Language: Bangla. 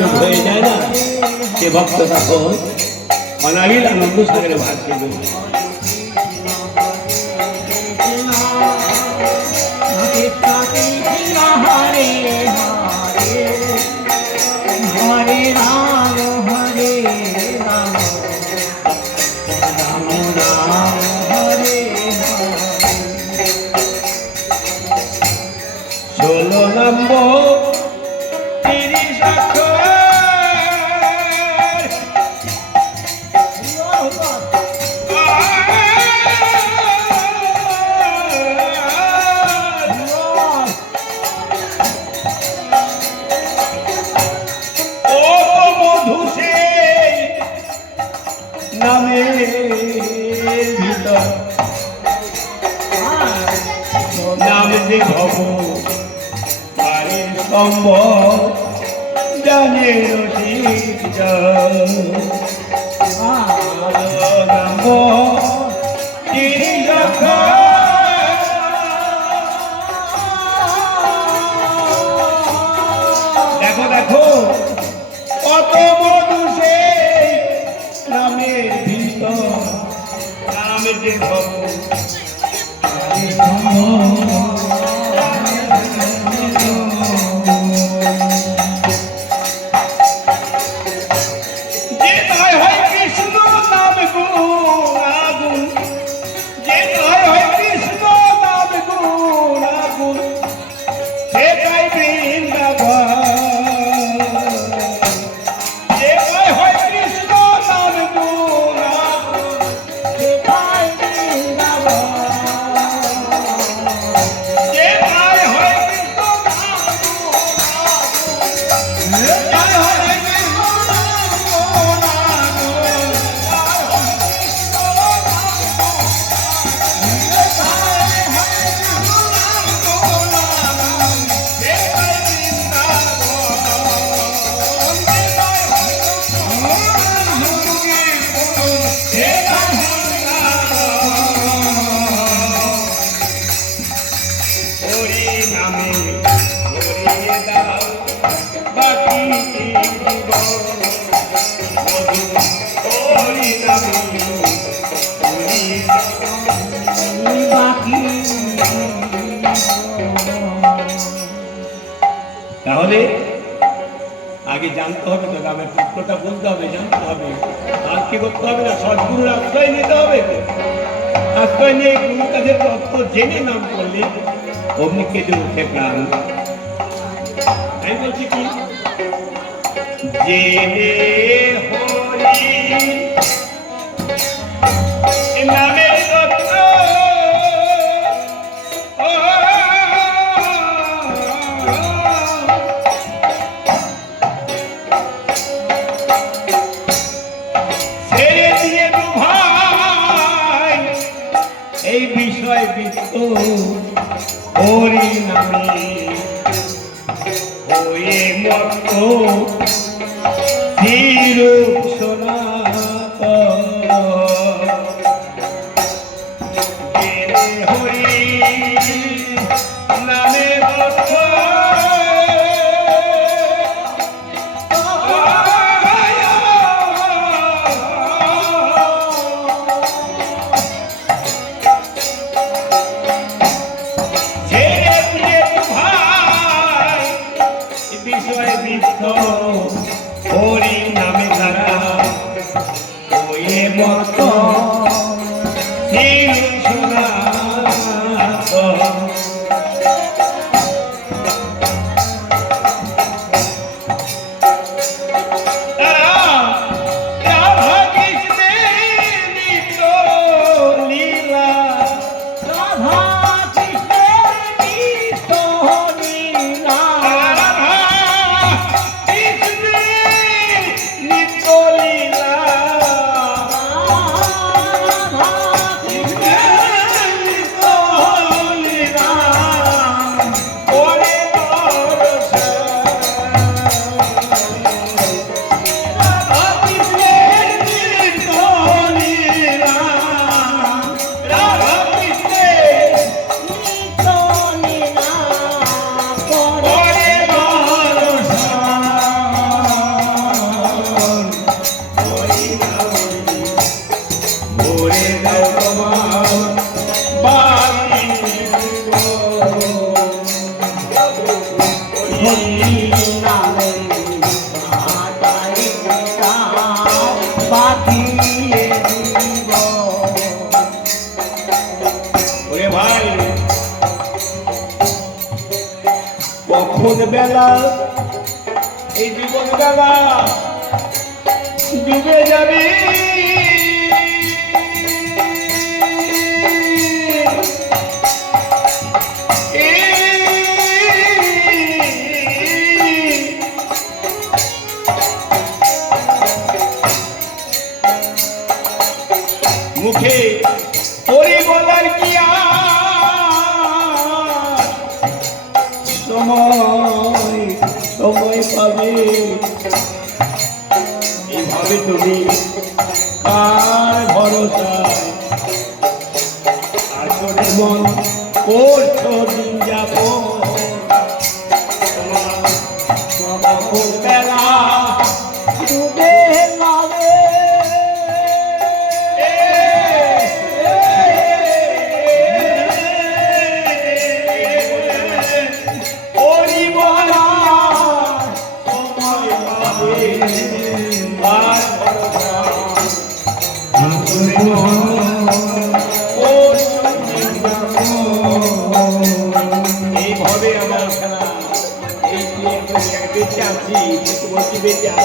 যোগ হয়ে যায় না, সে ভক্ত তখন অনাবিল আনন্দ সাগরে ভাসছিল। ষোলো নম্বর জানে দেখো দেখো কত মধু সেই নামের ভিতর, নামে যে ভব তাহলে আগে জানতে হবে তো, গ্রামের তত্ত্বটা বলতে হবে, জানতে হবে। আর কি করতে হবে না, সদ্গুরুর আশ্রয় নিতে হবে। আশ্রয় নিয়ে গুরুর কাছে তত্ত্ব জেনে নাম করলে অমনি কেটে উঠে প্রাণ। আমি বলছি কি, জেনে হরি নামের তত্ত্ব এই বিষয় বৃত্ত হরি নামে হয়ে মত চিরূপ সনাতন। হরি নামে অর্থ হরি নামে তারা ওয়ে মত বেলা, এই জীবন বেলা ডুবে যাবে। মুখে ওরে বলার কি সময় সময় পাবে, এইভাবে তুমি কার ভরসায় আসলে মন করছো দিন যাপন। বেলা ডুবে যাবে, এইভাবে আমার খেলা, এই বেঁচে আছি, বেঁচে